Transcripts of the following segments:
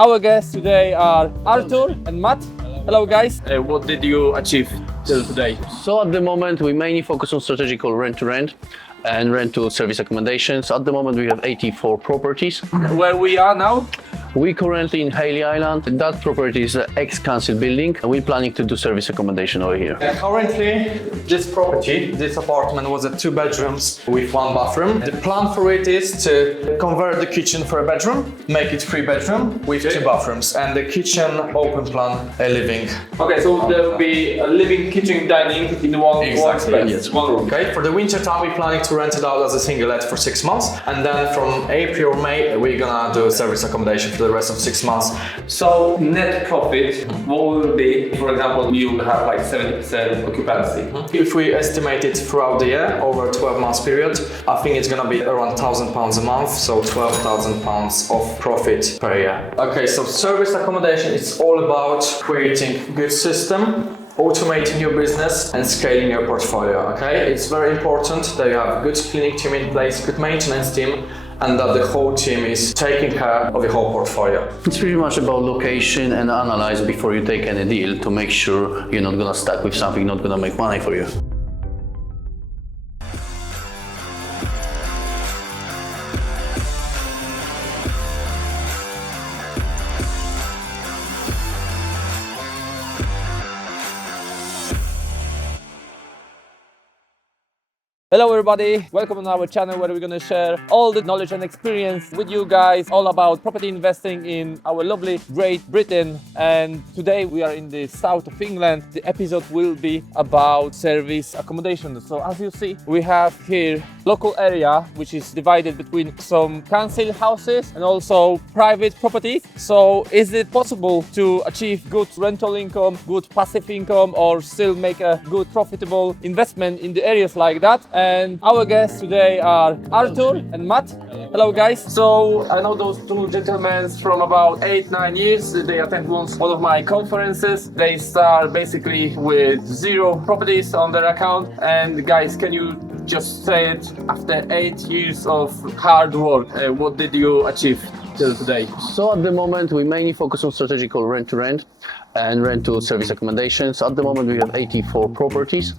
Our guests today are Artur and Matt. Hello guys. What did you achieve till today? So at the moment, we mainly focus on strategical rent-to-rent and rent-to-service accommodations. At the moment, we have 84 properties. Where we are now? We currently in Haley Island. That property is an ex-council building. We're planning to do service accommodation over here. Currently, this property, this apartment was 2 bedrooms with 1 bathroom. The plan for it is to convert the kitchen for a bedroom, make it 3 bedroom with 2 bathrooms, and the kitchen open plan a living. Okay, so there will be a living, kitchen, dining in one space, yes. one room. Okay, for the winter time, we're planning to rent it out as a single let for 6 months, and then from April or May, we're gonna do a service accommodation for the rest of 6 months. So net profit, what will be, for example, you will have like 70% occupancy. If we estimate it throughout the year, over a 12 months period, I think it's gonna be around £1,000 a month, so £12,000 of profit per year. Okay, so service accommodation is all about creating good system, automating your business and scaling your portfolio, okay? It's very important that you have a good clinic team in place, good maintenance team, and that the whole team is taking care of the whole portfolio. It's pretty much about location and analyze before you take any deal to make sure you're not gonna stuck with something not gonna make money for you. Hello everybody, welcome on our channel where we're going to share all the knowledge and experience with you guys all about property investing in our lovely Great Britain. And today we are in the south of England. The episode will be about service accommodation. So as you see, we have here local area which is divided between some council houses and also private property. So is it possible to achieve good rental income, good passive income, or still make a good profitable investment in the areas like that? And our guests today are Artur and Matt. Hello guys. So I know those two gentlemen from about 8-9 years. They attend one of my conferences. They start basically with 0 properties on their account. And guys, can you just say it, after 8 years of hard work, what did you achieve till today? So at the moment, we mainly focus on strategical rent-to-rent and rent-to-service accommodations. At the moment, we have 84 properties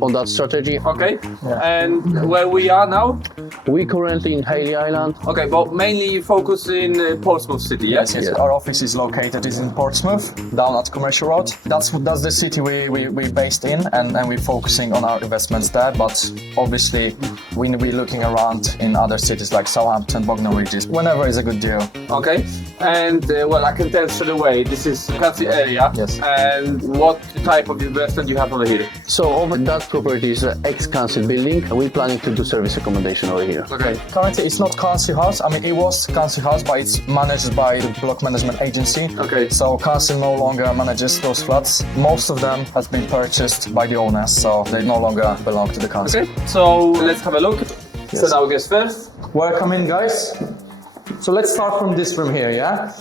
on that strategy. Okay. And where we are now? We currently in Haley Island. Okay, but mainly you focus in Portsmouth City, yes? Yes. Our office is located in Portsmouth, down at Commercial Road. That's the city we're based in, and we're focusing on our investments there. But obviously, we'll be looking around in other cities like Southampton, Bognor Regis, whenever is a good deal. Okay. And well, I can tell straight away, this is Council area. Yes. And what type of investment you have over here? So over that property is an ex-council building, and we're planning to do service accommodation over here. Okay. Currently, it's not council house. I mean, it was council house, but it's managed by the block management agency. Okay. So council no longer manages those flats. Most of them have been purchased by the owners, so they no longer belong to the council. Okay. So let's have a look. So now guess first. Welcome in, guys. So let's start from this room here, yeah?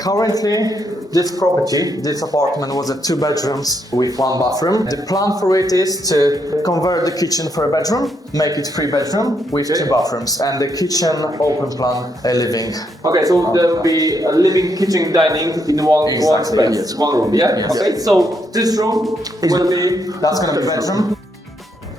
Currently, this property, this apartment was 2 bedrooms with 1 bathroom. The plan for it is to convert the kitchen for a bedroom, make it 3 bedroom with 2 bathrooms, and the kitchen open plan a living. Okay, so there will be a living, kitchen, dining in one space, yes. one room, yeah? Yes. Okay, so this room will be... That's gonna be bedroom.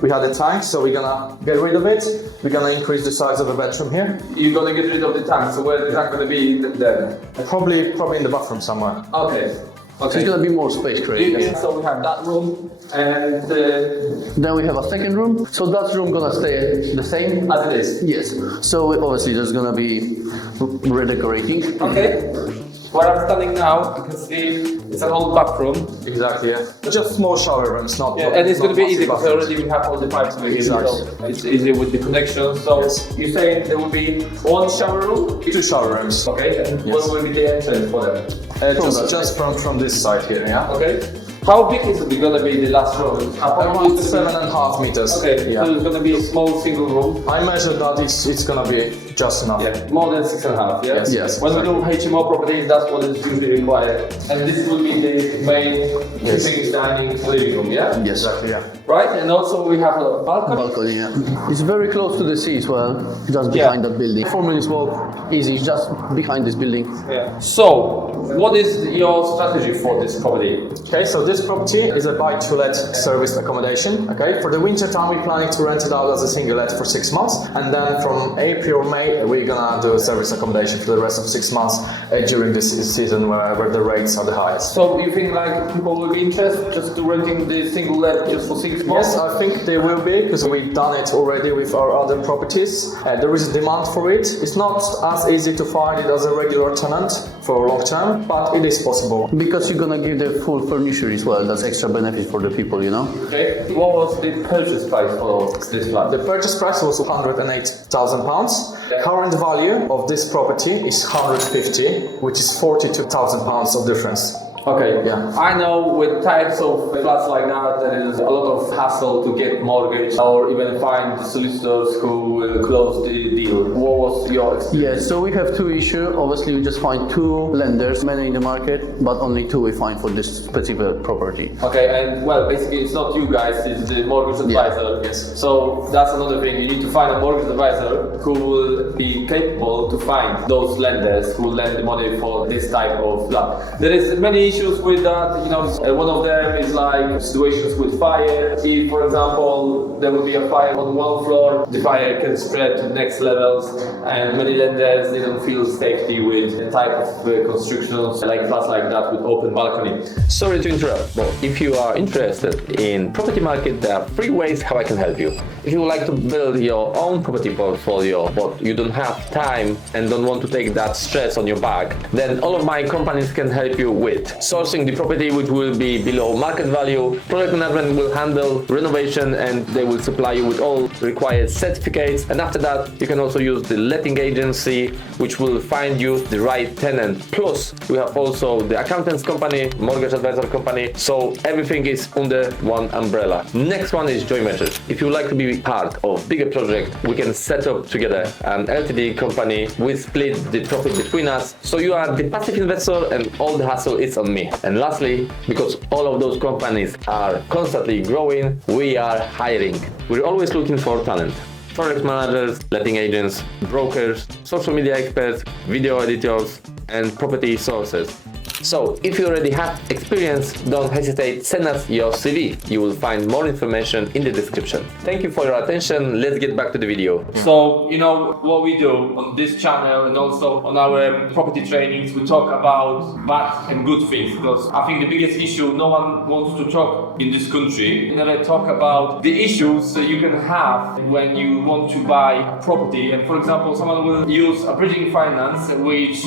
We had a tank, so we're gonna get rid of it. We're gonna increase the size of the bedroom here. You're gonna get rid of the tank, so where is that gonna be then? Probably in the bathroom somewhere. Okay. So it's gonna be more space created. So we have that room, and Then we have a second room. So that room gonna stay the same as it is. Yes. So obviously there's gonna be redecorating. Okay. Where I'm standing now, you can see it's an old bathroom. Exactly, yeah. Just small shower rooms, not... Yeah, and it's going to be not easy because bathrooms. already we have all the pipes made, Exactly. so it's easy with the connection. So you say there will be 1 shower room? 2 shower rooms. Okay, and what will be the entrance for them? Just from this side here, yeah? Okay. How big is it gonna be the last room? Around 7.5 meters. Okay, Yeah. so it's gonna be a small single room. I measured that it's gonna be just enough. Yeah, more than 6.5. Yeah. Yes, When we do HMO properties, that's what is usually required, and this will be the main living, dining, living room. Yeah. Yes. Exactly, yeah. Right, and also we have a balcony. Balcony, yeah. It's very close to the sea as well, just behind that building. 4 minutes walk, easy, just behind this building. Yeah. So, what is your strategy for this property? Okay, so this property is a buy-to-let service accommodation. Okay, for the winter time, we're planning to rent it out as a single let for 6 months, and then from April or May, we're gonna do a service accommodation for the rest of 6 months during this season where the rates are the highest. So, you think like people will be interested just to renting the single let just for 6 months? Yes, I think they will be, because we've done it already with our other properties. There is a demand for it. It's not as easy to find it as a regular tenant for long term, but it is possible. Because you're gonna give the full furniture as well, that's extra benefit for the people, you know? Okay. What was the purchase price for this flat? The purchase price was £108,000. The current value of this property is 150, which is £42,000 of difference. Okay, Yeah. I know with types of flats like that, there is a lot of hassle to get mortgage or even find solicitors who will close the deal. What was your experience? Yes, so we have two issues. Obviously, we just find two lenders, many in the market, but only two we find for this specific property. Okay, and well, basically it's not you guys, it's the mortgage advisor. Yes. So that's another thing, you need to find a mortgage advisor who will be capable to find those lenders who will lend the money for this type of flat. There is many issues with that, you know, one of them is like situations with fire. If, for example, there will be a fire on one floor, the fire can spread to next levels, and many lenders, they don't feel safety with the type of constructions like flats like that with open balcony. Sorry to interrupt, but if you are interested in property market, there are 3 ways how I can help you. If you would like to build your own property portfolio, but you don't have time and don't want to take that stress on your back, then all of my companies can help you with sourcing the property which will be below market value. Project management will handle renovation and they will supply you with all required certificates, and after that you can also use the letting agency which will find you the right tenant. Plus we have also the accountants company, mortgage advisor company, so everything is under one umbrella. Next one is joint ventures. If you would like to be part of bigger project, we can set up together an LTD company. We split the profit between us, so you are the passive investor and all the hassle is on me. And lastly, because all of those companies are constantly growing, we are hiring. We're always looking for talent. Project managers, letting agents, brokers, social media experts, video editors, and property sources. So if you already have experience, don't hesitate, send us your CV. You will find more information in the description. Thank you for your attention. Let's get back to the video. So, you know, what we do on this channel and also on our property trainings, we talk about bad and good things, because I think the biggest issue, no one wants to talk in this country. We never talk about the issues that you can have when you want to buy a property. And for example, someone will use a bridging finance, which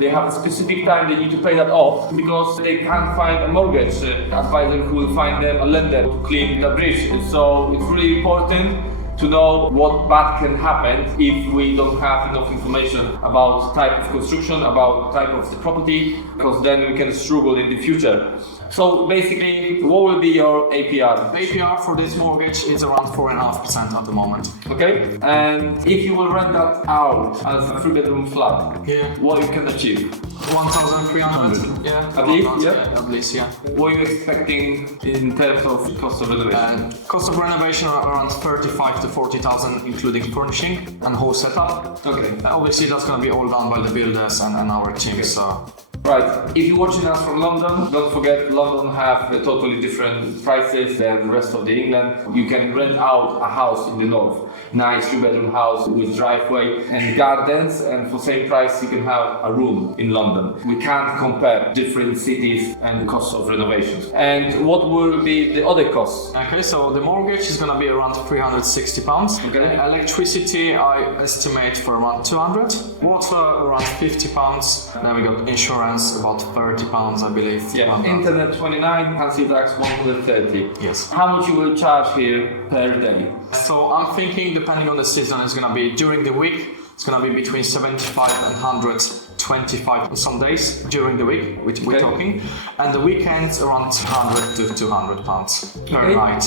they have a specific time they need to pay that off because they can't find a mortgage advisor who will find them a lender to clean the bridge. So it's really important to know what bad can happen if we don't have enough information about type of construction, about type of the property, because then we can struggle in the future. So basically, what will be your APR? The APR for this mortgage is around 4.5% at the moment. Okay, and if you will rent that out as a 3-bedroom flat, Yeah. what you can achieve? 1,300. Yeah. At least, about that, yeah? At least, yeah. What are you expecting in terms of cost of renovation? Cost of renovation are around 35 to 40,000, including furnishing and whole setup. Okay. Obviously, that's going to be all done by the builders and our team. So. Right, if you're watching us from London, don't forget London have totally different prices than the rest of the England. You can rent out a house in the north, nice 3-bedroom house with driveway and gardens, and for same price you can have a room in London. We can't compare different cities and cost of renovations. And what will be the other costs? Okay, so the mortgage is going to be around £360. Okay. Electricity, I estimate for around 200. Water, around £50. Then we got insurance, about £30, I believe. Yeah, internet 29, council tax 130. Yes. How much you will charge here per day? So I'm thinking, depending on the season, it's going to be during the week. It's going to be between 75 and 120 25 some days during the week, we're Okay. talking, and the weekends around 100 to 200 pounds per Okay. night.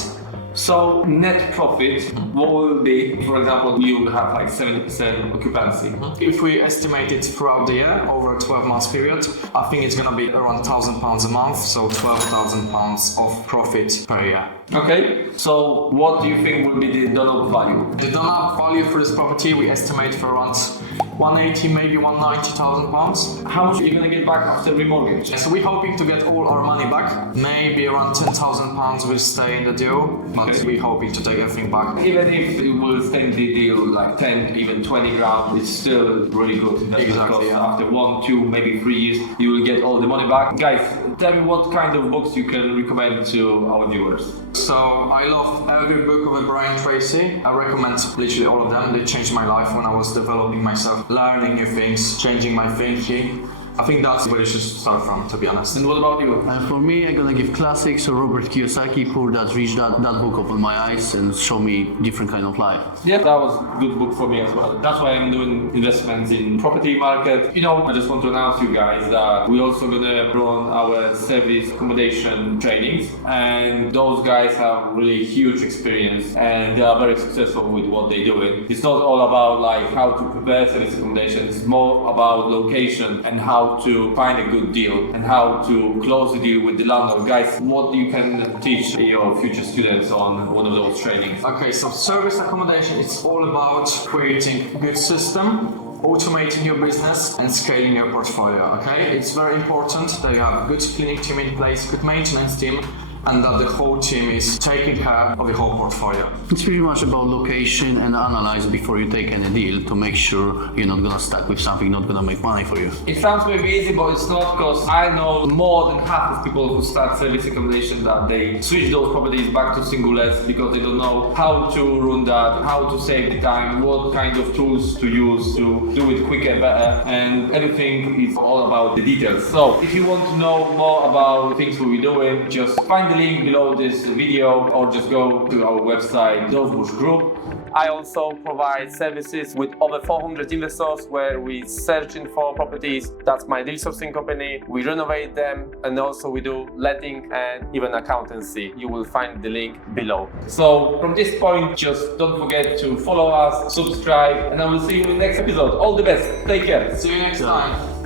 So net profit, what will be, for example, you will have like 70% occupancy. If we estimate it throughout the year, over a 12 months period, I think it's gonna be around £1,000 a month, so £12,000 of profit per year. Okay, so what do you think will be the dollar value? The dollar value for this property we estimate for around 180, maybe 190,000 pounds. How much are you gonna get back after remortgage? So we're hoping to get all our money back. Maybe around 10,000 pounds will stay in the deal, but Okay. we're hoping to take everything back. Even if it will stay in the deal like 10, even 20 grand, it's still really good. That's Exactly, because yeah. after 1, 2, maybe 3 years, you will get all the money back. Guys, tell me what kind of books you can recommend to our viewers. So I love every book of Brian Tracy. I recommend literally all of them. They changed my life when I was developing myself, learning new things, changing my thinking. I think that's where you should start from, to be honest. And what about you? And for me, I'm gonna give classics. So Robert Kiyosaki, who that reached that book opened my eyes and show me different kind of life. Yeah, that was a good book for me as well. That's why I'm doing investments in property market. You know, I just want to announce you guys that we're also gonna run our service accommodation trainings, and those guys have really huge experience and they are very successful with what they're doing. It's not all about like how to prepare service accommodation, it's more about location and how to find a good deal and how to close the deal with the landlord. Guys, what you can teach your future students on one of those trainings? Okay, so service accommodation is all about creating a good system, automating your business and scaling your portfolio, okay? It's very important that you have a good cleaning team in place, good maintenance team, and that the whole team is taking care of the whole portfolio. It's pretty much about location and analyze before you take any deal to make sure you're not gonna stuck with something not gonna make money for you. It sounds maybe easy, but it's not, because I know more than half of people who start service accommodation that they switch those properties back to singlets because they don't know how to run that, how to save the time, what kind of tools to use to do it quicker, better, and everything is all about the details. So if you want to know more about things we're doing, just find the link below this video or just go to our website, Dovbush Group. I also provide services with over 400 investors where we searching for properties. That's my deal sourcing company. We renovate them, and also we do letting and even accountancy. You will find the link below. So from this point, just don't forget to follow us, subscribe, and I will see you in the next episode. All the best. Take care. See you next time.